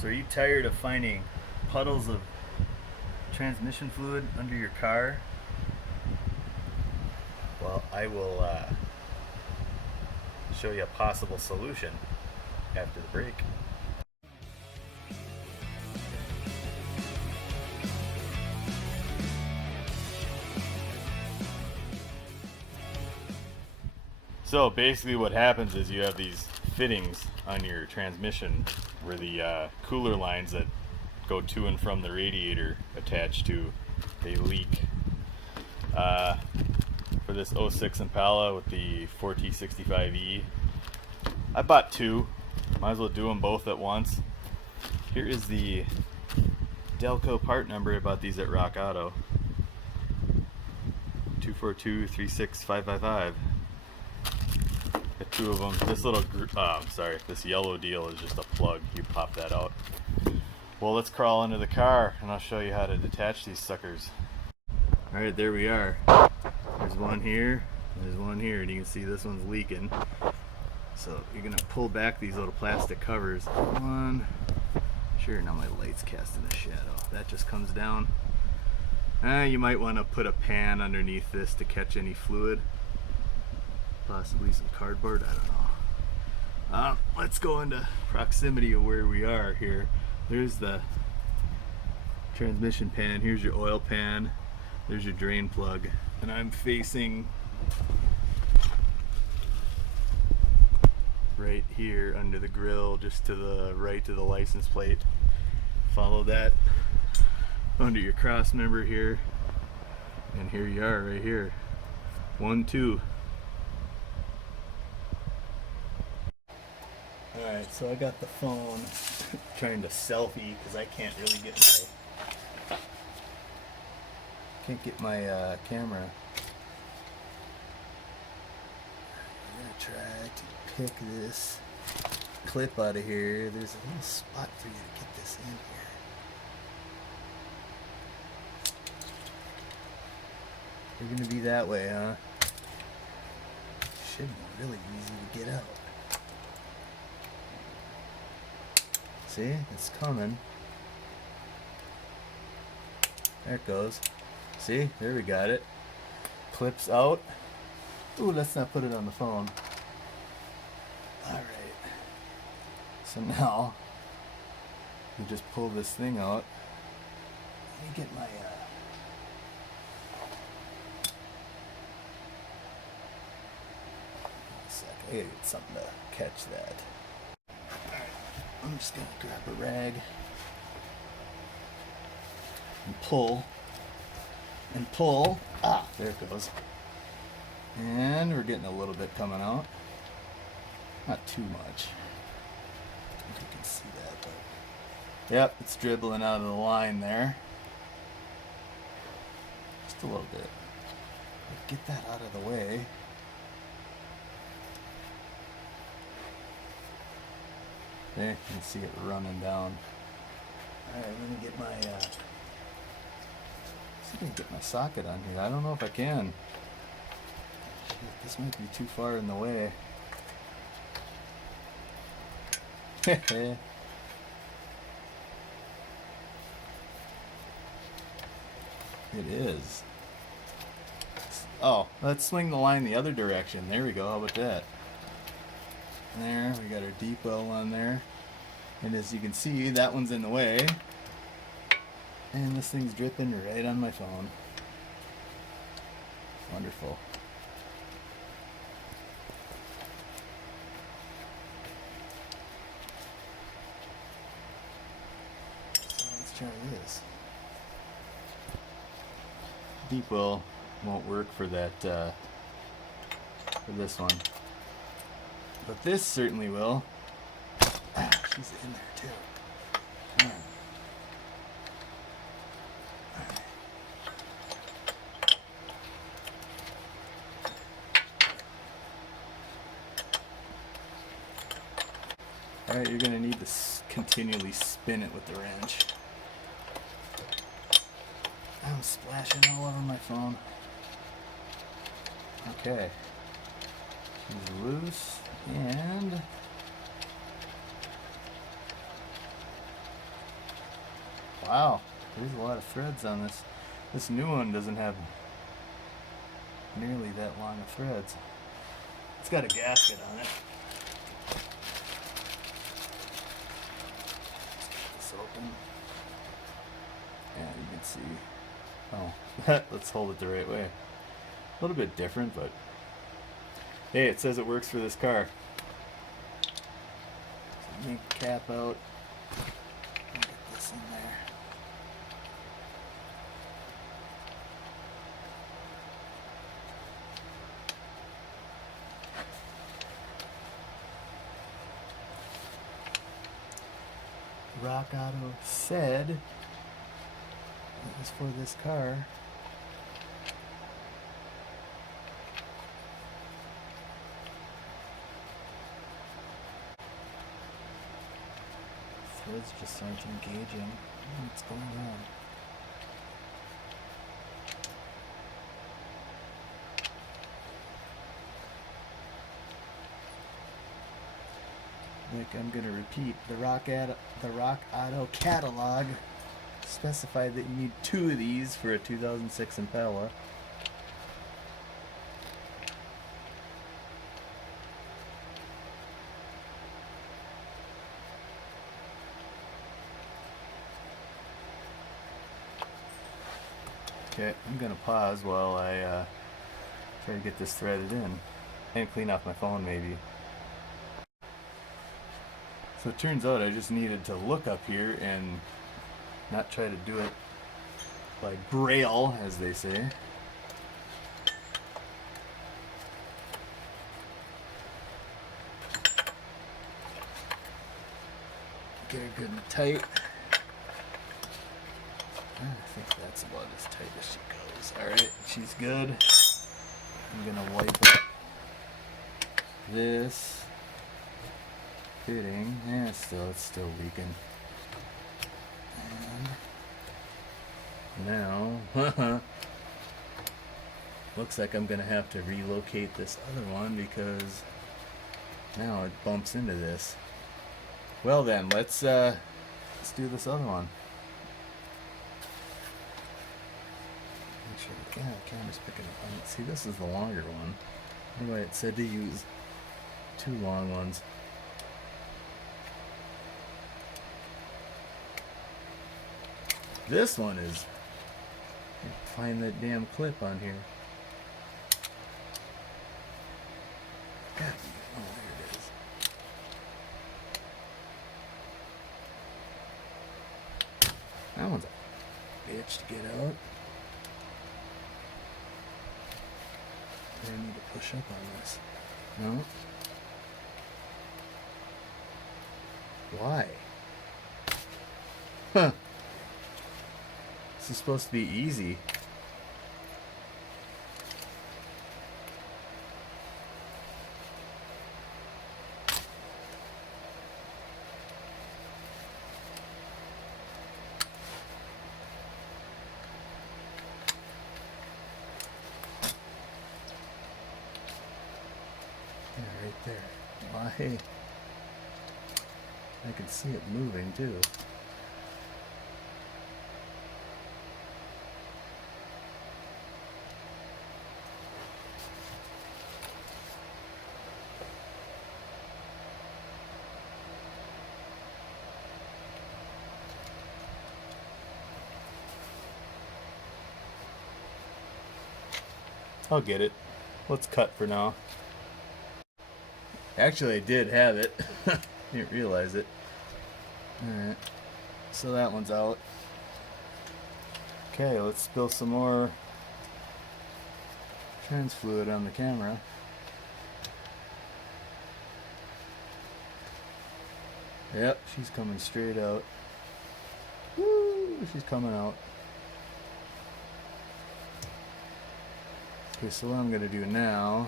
So are you tired of finding puddles of transmission fluid under your car? Well, I will show you a possible solution after the break. So basically what happens is you have these fittings on your transmission where the cooler lines that go to and from the radiator attached to, they leak. For this 06 Impala with the 4T65-E, I bought two. Might as well do them both at once. Here is the Delco part number. I bought these at Rock Auto. 242-36555. Got two of them. This little, this yellow deal is just a plug. You pop that out. Well, let's crawl into the car and I'll show you how to detach these suckers. Alright, there we are. There's one here, there's one here, and you can see this one's leaking. So you're going to pull back these little plastic covers. One. Sure, now my light's casting a shadow. That just comes down. You might want to put a pan underneath this to catch any fluid. Possibly some cardboard, I don't know. Let's go into proximity of where we are here. There's the transmission pan, here's your oil pan, there's your drain plug, and I'm facing right here under the grill, just to the right of the license plate. Follow that under your cross member here, and here you are right here. 1, 2. Alright, so I got the phone trying to selfie because I can't really get my camera. I'm gonna try to pick this clip out of here. There's a little spot for you to get this in here. You're gonna be that way, huh? Should be really easy to get out. See, it's coming. There it goes. See, there we got it. Clips out. Ooh, let's not put it on the phone. Alright. So now, you just pull this thing out. Let me get my, a sec. I gotta get something to catch that. I'm just going to grab a rag and pull and pull. Ah, there it goes. And we're getting a little bit coming out. Not too much. I think you can see that, but yep, it's dribbling out of the line there. Just a little bit. Get that out of the way. There, you can see it running down. Alright, I'm gonna get my, see if I can get my socket on here. I don't know if I can. Shit, this might be too far in the way. It is. Oh, let's swing the line the other direction. There we go, how about that? There, we got our deep well on there. And as you can see, that one's in the way. And this thing's dripping right on my phone. Wonderful. So let's try this. Deep well won't work for that, for this one. But this certainly will. Ah, she's in there too. Come on. Alright, you're going to need to continually spin it with the wrench. I'm splashing all over my phone. Okay. She's loose and Wow, there's a lot of threads on this. This new one doesn't have nearly that long of threads. It's got a gasket on it. Let's get this open. And you can see, oh, let's hold it the right way. A little bit different, but hey, it says it works for this car. So make the cap out. Get this in there. Rock Auto said it was for this car. Threads just aren't engaging. What's going on? Like, I'm gonna repeat, the Rock Auto catalog specified that you need 2 of these for a 2006 Impala. Okay, I'm gonna pause while I try to get this threaded in and clean off my phone maybe. So it turns out I just needed to look up here and not try to do it like braille, as they say. Get her good and tight. I think that's about as tight as she goes. Alright, she's good. I'm gonna wipe up this fitting. Yeah, it's still leaking. And now, looks like I'm gonna have to relocate this other one because now it bumps into this. Well then, let's do this other one. Make sure the camera's picking up on it. See, this is the longer one. Anyway, it said to use 2 long ones. This one is, find that damn clip on here. God, oh, there it is. That one's a bitch to get out. I need to push up on this. No? Why? Huh. This is supposed to be easy. Yeah, right there. Why? I can see it moving too. I'll get it. Let's cut for now. Actually, I did have it. Didn't realize it. Alright. So that one's out. Okay, let's spill some more trans fluid on the camera. Yep, she's coming straight out. Woo, she's coming out. Okay, so what I'm going to do now,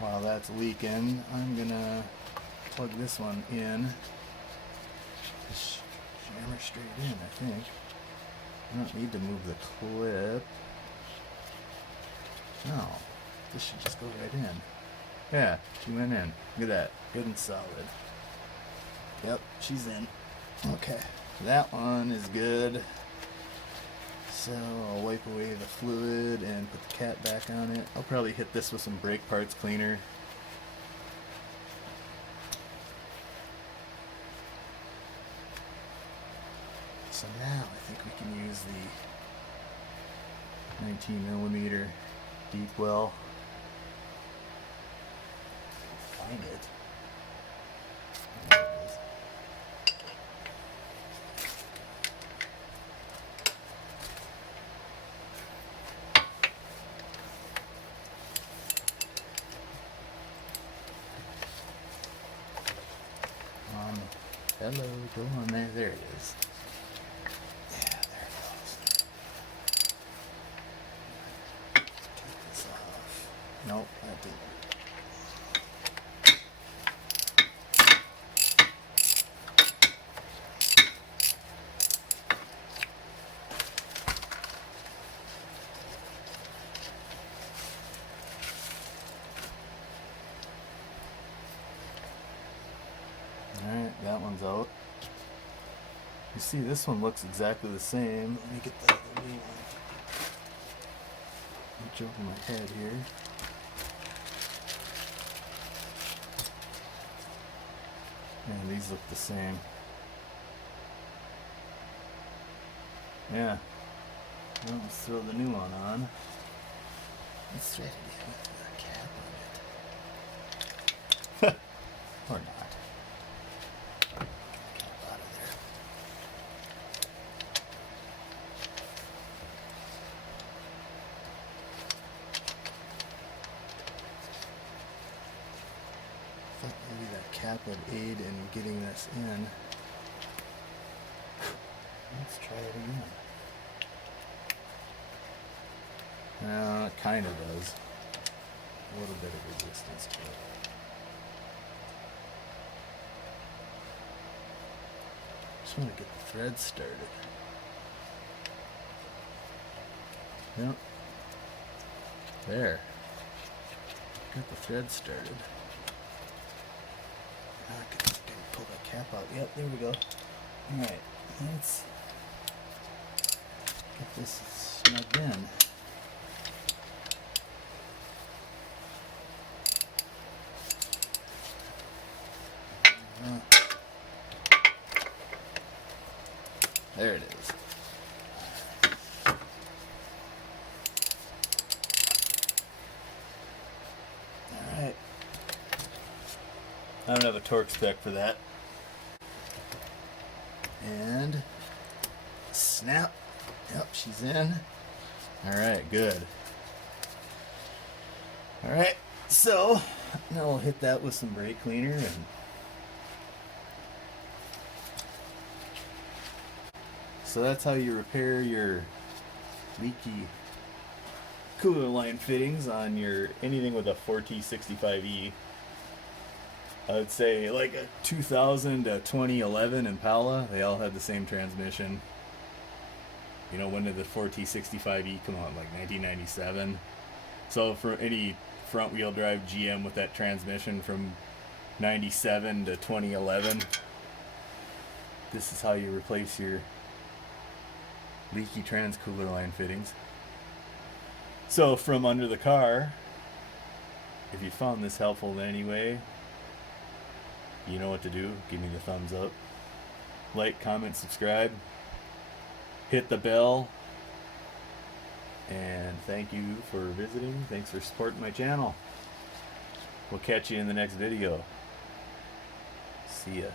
while that's leaking, I'm going to plug this one in. Just hammer straight in, I think. I don't need to move the clip. No, this should just go right in. Yeah, she went in. Look at that. Good and solid. Yep, she's in. Okay, that one is good. So I'll wipe away the fluid and put the cap back on it. I'll probably hit this with some brake parts cleaner. So now I think we can use the 19mm deep well. Find it. There it is. Hello, go on there. There it is. Yeah, there it goes. Take this off. Nope, that didn't. Alright, that one's out. You see, this one looks exactly the same. Let me get the other one. Reach over my head here. And these look the same. Yeah. Well, let's throw the new one on. Let's try to get the cap on it. Or not. Maybe that cap would aid in getting this in. Let's try it again. It kind of does. A little bit of resistance to it. Just want to get the thread started. Yep. There. Got the thread started. I can pull that cap out. Yep, there we go. Alright, let's get this snugged in. There it is. Alright. I don't have a torque spec for that. And snap. Yep, she's in. Alright, good. Alright, so now we'll hit that with some brake cleaner and so that's how you repair your leaky cooler line fittings on your anything with a 4T65-E. I would say like a 2000 to 2011 Impala, they all had the same transmission. You know, when did the 4T65-E come out? Like 1997. So for any front wheel drive GM with that transmission from 97 to 2011, this is how you replace your leaky trans cooler line fittings. So from under the car, if you found this helpful in any way, you know what to do. Give me the thumbs up. Like, comment, subscribe. Hit the bell. And thank you for visiting. Thanks for supporting my channel. We'll catch you in the next video. See ya.